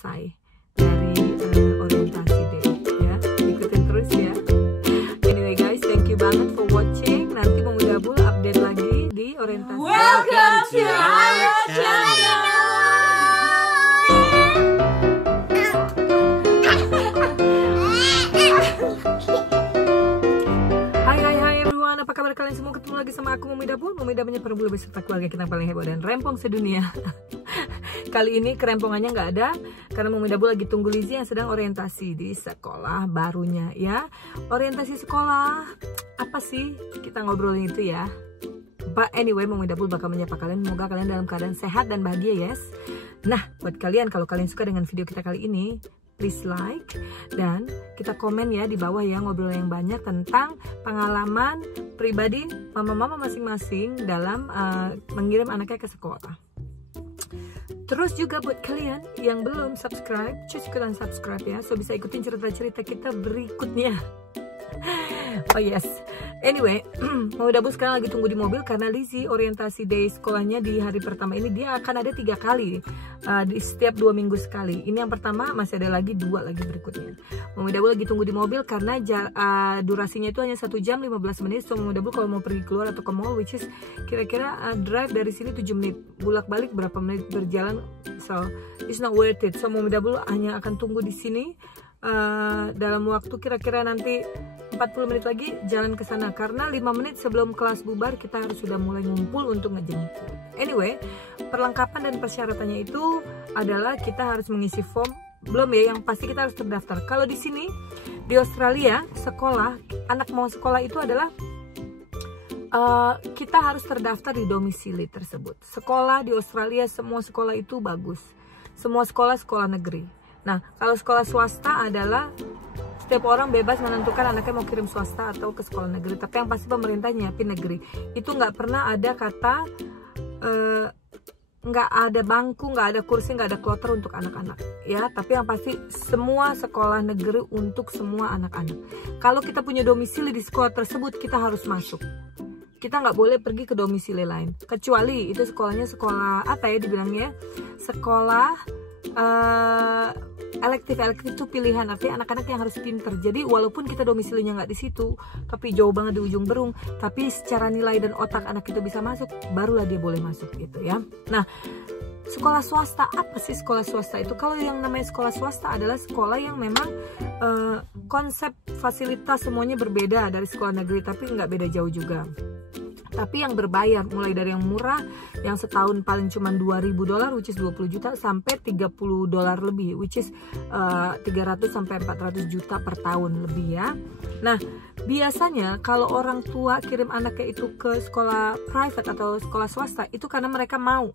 selesai dari orientasi day ya, ikutin terus ya. Anyway guys, thank you banget for watching. Nanti Pemuda Bul update lagi di orientasi. Welcome to our channel. Hai everyone, apa kabar kalian semua? Ketemu lagi sama aku Pemuda Bul, Pemuda Penyeper Bulu beserta keluarga kita paling heboh dan rempong sedunia. Kali ini kerempongannya nggak ada karena Pemuda Bul lagi tunggu Lizzie yang sedang orientasi di sekolah barunya ya. Orientasi sekolah apa sih? Kita ngobrolin itu ya. But anyway, Pemuda Bul bakal menyapa kalian. Semoga kalian dalam keadaan sehat dan bahagia, yes. Nah, buat kalian, kalau kalian suka dengan video kita kali ini, please like dan kita komen ya di bawah ya, ngobrol yang banyak tentang pengalaman pribadi mama-mama masing-masing dalam mengirim anaknya ke sekolah. Terus juga buat kalian yang belum subscribe, cus ikutan subscribe ya, so bisa ikutin cerita-cerita kita berikutnya. Oh yes. Anyway, Pemuda Bul sekarang lagi tunggu di mobil karena Lizzie orientasi day sekolahnya di hari pertama ini dia akan ada 3 kali di setiap 2 minggu sekali. Ini yang pertama, masih ada lagi 2 lagi berikutnya. Pemuda Bul lagi tunggu di mobil karena durasinya itu hanya 1 jam 15 menit. So Pemuda Bul kalau mau pergi keluar atau ke mall, which is kira-kira drive dari sini 7 menit, bolak-balik berapa menit berjalan, so it's not worth it. So Pemuda Bul hanya akan tunggu di sini dalam waktu kira-kira nanti 40 menit lagi jalan ke sana karena 5 menit sebelum kelas bubar kita harus sudah mulai ngumpul untuk ngejemput. Anyway, perlengkapan dan persyaratannya itu adalah kita harus mengisi form, belum ya, yang pasti kita harus terdaftar. Kalau di sini di Australia sekolah, anak mau sekolah itu adalah kita harus terdaftar di domisili tersebut. Sekolah di Australia semua sekolah itu bagus, semua sekolah negeri. Nah, kalau sekolah swasta adalah setiap orang bebas menentukan anaknya mau kirim swasta atau ke sekolah negeri. Tapi yang pasti pemerintah nyiapin negeri. Itu nggak pernah ada kata nggak ada bangku, nggak ada kursi, nggak ada kloter untuk anak-anak ya. Tapi yang pasti semua sekolah negeri untuk semua anak-anak. Kalau kita punya domisili di sekolah tersebut, kita harus masuk. Kita nggak boleh pergi ke domisili lain. Kecuali itu sekolahnya sekolah apa ya dibilangnya? Sekolah elektif itu pilihan, artinya anak-anak yang harus pinter. Jadi walaupun kita domisilinya nggak di situ, tapi jauh banget di ujung Berung, tapi secara nilai dan otak anak itu bisa masuk, barulah dia boleh masuk gitu ya. Nah, sekolah swasta, apa sih sekolah swasta itu? Kalau yang namanya sekolah swasta adalah sekolah yang memang konsep fasilitas semuanya berbeda dari sekolah negeri, tapi nggak beda jauh juga. Tapi yang berbayar, mulai dari yang murah, yang setahun paling cuma $2.000, which is 20 juta, sampai $30 lebih, which is 300 sampai 400 juta per tahun lebih ya. Nah, biasanya kalau orang tua kirim anaknya itu ke sekolah private atau sekolah swasta, itu karena mereka mau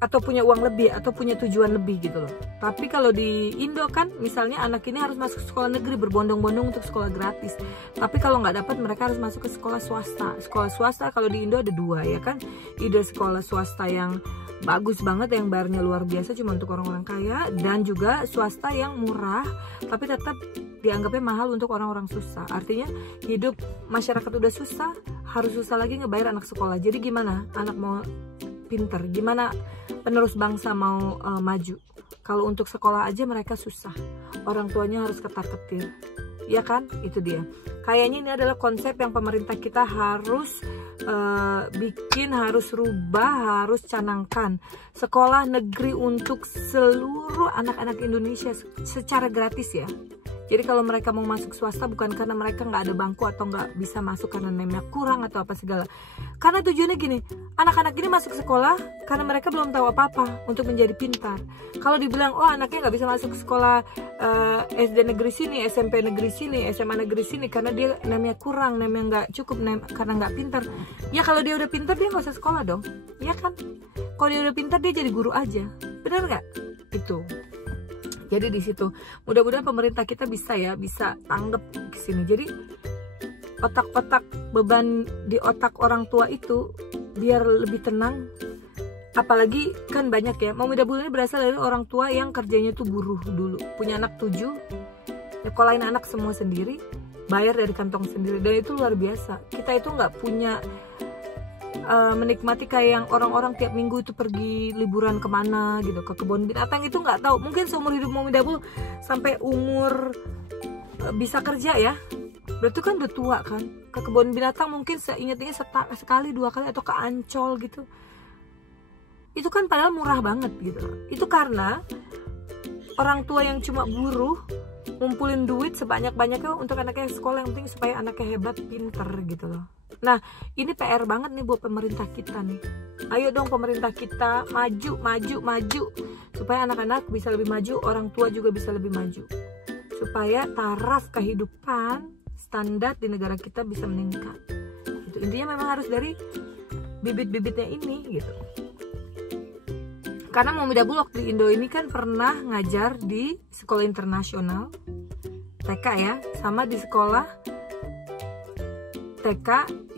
atau punya uang lebih atau punya tujuan lebih gitu loh. Tapi kalau di Indo kan misalnya anak ini harus masuk sekolah negeri berbondong-bondong untuk sekolah gratis. Tapi kalau nggak dapat, mereka harus masuk ke sekolah swasta. Sekolah swasta kalau di Indo ada 2 ya kan. Either sekolah swasta yang bagus banget yang bayarnya luar biasa cuma untuk orang-orang kaya, dan juga swasta yang murah tapi tetap dianggapnya mahal untuk orang-orang susah. Artinya hidup masyarakat udah susah, harus susah lagi ngebayar anak sekolah. Jadi gimana anak mau pinter, gimana penerus bangsa mau maju? Kalau untuk sekolah aja mereka susah, orang tuanya harus ketar-ketir, ya kan? Itu dia. Kayaknya ini adalah konsep yang pemerintah kita harus bikin, harus rubah, harus canangkan. Sekolah negeri untuk seluruh anak-anak Indonesia secara gratis ya. Jadi kalau mereka mau masuk swasta bukan karena mereka nggak ada bangku atau nggak bisa masuk karena nilainya kurang atau apa segala. Karena tujuannya gini, anak-anak ini masuk sekolah karena mereka belum tahu apa-apa untuk menjadi pintar. Kalau dibilang, oh anaknya nggak bisa masuk sekolah SD negeri sini, SMP negeri sini, SMA negeri sini karena dia nilainya kurang, nilainya nggak cukup, karena nggak pintar. Ya kalau dia udah pintar dia nggak usah sekolah dong, ya kan? Kalau dia udah pintar dia jadi guru aja, benar nggak? Itu. Jadi di situ mudah-mudahan pemerintah kita bisa tanggap ke sini. Jadi otak-otak beban di otak orang tua itu biar lebih tenang. Apalagi kan banyak ya, Pemuda Bul ini berasal dari orang tua yang kerjanya tuh buruh dulu, punya anak 7, nyekolahin anak semua sendiri, bayar dari kantong sendiri, dan itu luar biasa. Kita itu nggak punya menikmati kayak yang orang-orang tiap minggu itu pergi liburan kemana gitu, ke kebun binatang. Itu nggak tahu, mungkin seumur hidup Momi Dabul sampai umur bisa kerja ya, berarti kan udah tua kan. Ke kebun binatang mungkin seingat-ingat sekali 2 kali, atau ke Ancol gitu. Itu kan padahal murah banget gitu. Itu karena orang tua yang cuma buruh ngumpulin duit sebanyak-banyaknya untuk anaknya sekolah, yang penting supaya anaknya hebat, pinter gitu loh. Nah, ini PR banget nih buat pemerintah kita nih. Ayo dong pemerintah kita, maju supaya anak-anak bisa lebih maju, orang tua juga bisa lebih maju, supaya taraf kehidupan standar di negara kita bisa meningkat gitu. Intinya memang harus dari bibit-bibitnya ini gitu. Karena Momi Dabul waktu di Indo ini kan pernah ngajar di sekolah internasional TK ya, sama di sekolah TK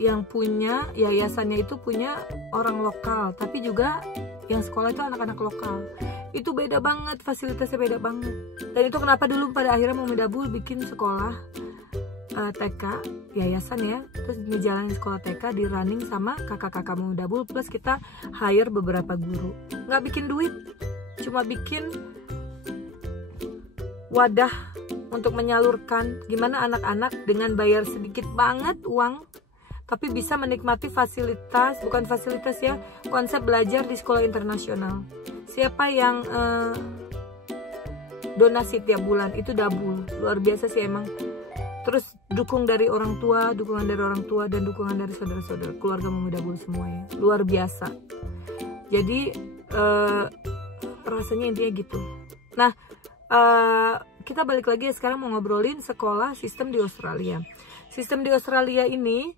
yang punya yayasannya itu punya orang lokal, tapi juga yang sekolah itu anak-anak lokal. Itu beda banget, fasilitasnya beda banget. Dan itu kenapa dulu pada akhirnya Momi Dabul bikin sekolah TK yayasan ya, terus ngejalanin sekolah TK di running sama kakak-kakak Momi Dabul, plus kita hire beberapa guru. Nggak bikin duit, cuma bikin wadah untuk menyalurkan gimana anak-anak dengan bayar sedikit banget uang tapi bisa menikmati fasilitas, bukan fasilitas ya, konsep belajar di sekolah internasional. Siapa yang donasi tiap bulan itu Dabul, luar biasa sih emang. Terus dukungan dari orang tua dan dukungan dari saudara-saudara keluarga Momi Dabul semua ya, luar biasa. Jadi rasanya intinya gitu. Nah, kita balik lagi ya, sekarang mau ngobrolin sekolah sistem di Australia. Sistem di Australia ini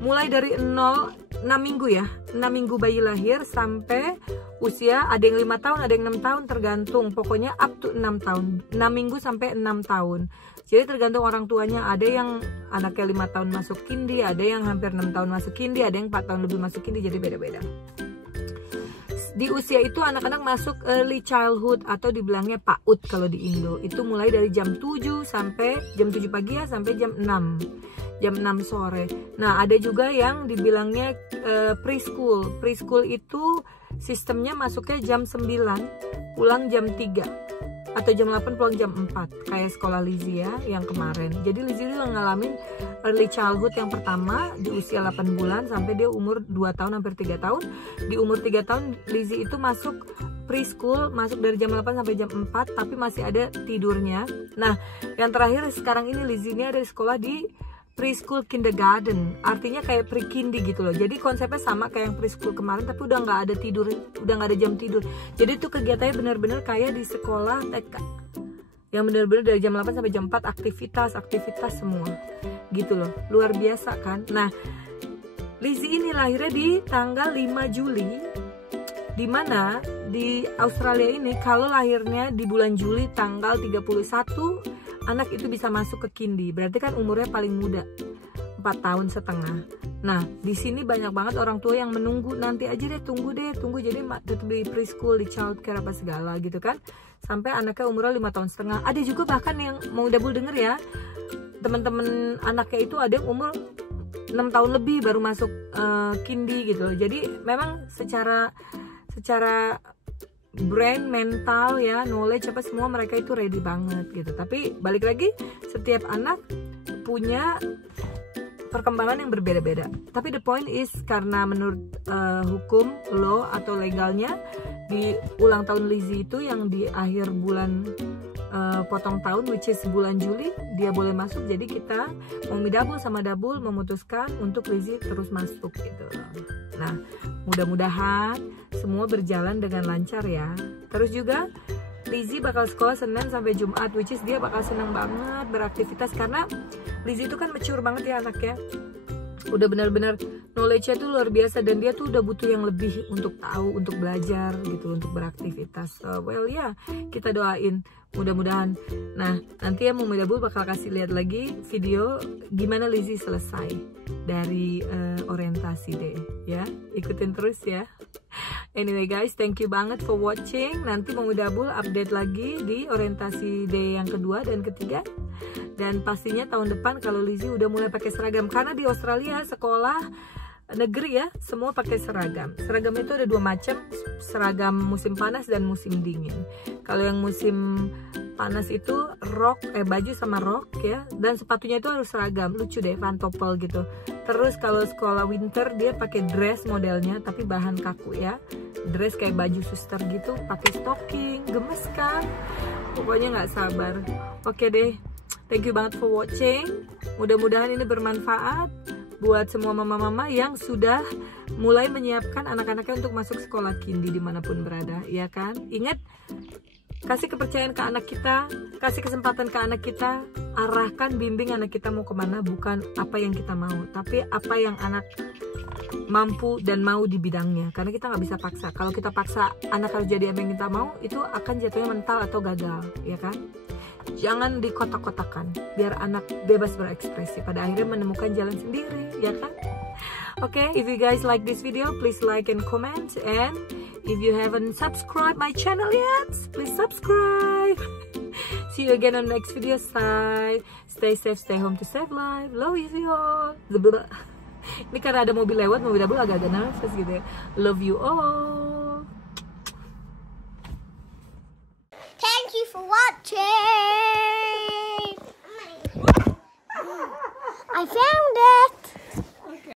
mulai dari 6 minggu ya, 6 minggu bayi lahir sampai usia, ada yang 5 tahun, ada yang 6 tahun, tergantung, pokoknya up to 6 tahun, 6 minggu sampai 6 tahun. Jadi tergantung orang tuanya, ada yang anaknya 5 tahun masuk kindi, ada yang hampir 6 tahun masuk kindi, ada yang 4 tahun lebih masuk kindi, jadi beda-beda. Di usia itu anak-anak masuk early childhood atau dibilangnya PAUD kalau di Indo. Itu mulai dari jam 7 sampai jam 7 pagi ya, sampai jam 6 sore. Nah, ada juga yang dibilangnya preschool. Preschool itu sistemnya masuknya jam 9, pulang jam 3. Atau jam 8 pulang jam 4, kayak sekolah Lizzie ya yang kemarin. Jadi Lizzie itu ngalamin early childhood yang pertama di usia 8 bulan sampai dia umur 2 tahun hampir 3 tahun. Di umur 3 tahun Lizzie itu masuk preschool, masuk dari jam 8 sampai jam 4, tapi masih ada tidurnya. Nah, yang terakhir sekarang ini Lizzie ini ada di sekolah di preschool kindergarten, artinya kayak pre-kindi gitu loh. Jadi konsepnya sama kayak yang preschool kemarin, tapi udah nggak ada tidur, udah nggak ada jam tidur. Jadi itu kegiatannya benar-benar kayak di sekolah TK, yang benar-benar dari jam 8 sampai jam 4 aktivitas semua gitu loh, luar biasa kan. Nah, Lizzie ini lahirnya di tanggal 5 Juli, dimana di Australia ini kalau lahirnya di bulan Juli tanggal 31, anak itu bisa masuk ke kindi, berarti kan umurnya paling muda, 4 tahun setengah. Nah, di sini banyak banget orang tua yang menunggu, nanti aja deh, tunggu, jadi tetap di preschool, di child care apa segala gitu kan, sampai anaknya umurnya 5 tahun setengah. Ada juga bahkan yang mau Dabul denger ya, teman-teman anaknya itu ada yang umur 6 tahun lebih baru masuk kindi gitu loh. Jadi memang secara brain, mental ya, knowledge apa semua mereka itu ready banget gitu. Tapi balik lagi, setiap anak punya perkembangan yang berbeda-beda. Tapi the point is, karena menurut hukum, law atau legalnya, di ulang tahun Lizzie itu yang di akhir bulan potong tahun, which is bulan Juli, dia boleh masuk. Jadi kita Momi Dabul sama Dabul memutuskan untuk Lizzie terus masuk gitu. Nah, mudah-mudahan semua berjalan dengan lancar ya. Terus juga Lizzie bakal sekolah Senin sampai Jumat, which is dia bakal senang banget beraktivitas, karena Lizzie itu kan mature banget ya anaknya, udah benar-benar knowledge-nya tuh luar biasa, dan dia tuh udah butuh yang lebih untuk tahu, untuk belajar gitu, untuk beraktivitas. Well ya, kita doain mudah-mudahan. Nah, nanti ya Momi Dabul bakal kasih lihat lagi video gimana Lizzie selesai dari orientasi deh ya, ikutin terus ya. Anyway guys, thank you banget for watching. Nanti Momi Dabul update lagi di orientasi day yang kedua dan ketiga, dan pastinya tahun depan kalau Lizzie udah mulai pakai seragam, karena di Australia sekolah negeri ya, semua pakai seragam. Seragam itu ada 2 macam, seragam musim panas dan musim dingin. Kalau yang musim panas itu baju sama rok ya, dan sepatunya itu harus seragam, lucu deh, pantopel gitu. Terus kalau sekolah winter dia pakai dress modelnya, tapi bahan kaku ya, dress kayak baju suster gitu, pakai stocking, gemes kan? Pokoknya nggak sabar. Oke deh, thank you banget for watching. Mudah-mudahan ini bermanfaat buat semua mama-mama yang sudah mulai menyiapkan anak-anaknya untuk masuk sekolah kindi dimanapun berada, ya kan? Ingat, kasih kepercayaan ke anak kita, kasih kesempatan ke anak kita, arahkan, bimbing anak kita mau kemana, bukan apa yang kita mau, tapi apa yang anak mampu dan mau di bidangnya. Karena kita nggak bisa paksa. Kalau kita paksa anak harus jadi apa yang kita mau, itu akan jatuhnya mental atau gagal, ya kan? Jangan dikotak-kotakan, biar anak bebas berekspresi, pada akhirnya menemukan jalan sendiri, ya kan? Oke, if you guys like this video, please like and comment, and if you haven't subscribed my channel yet, please subscribe. See you again on next video. Stay safe, stay home to save life. Love you all. Ini karena ada mobil lewat, mobil double agak-agak nervous gitu ya. Love you all. Thank you for watching.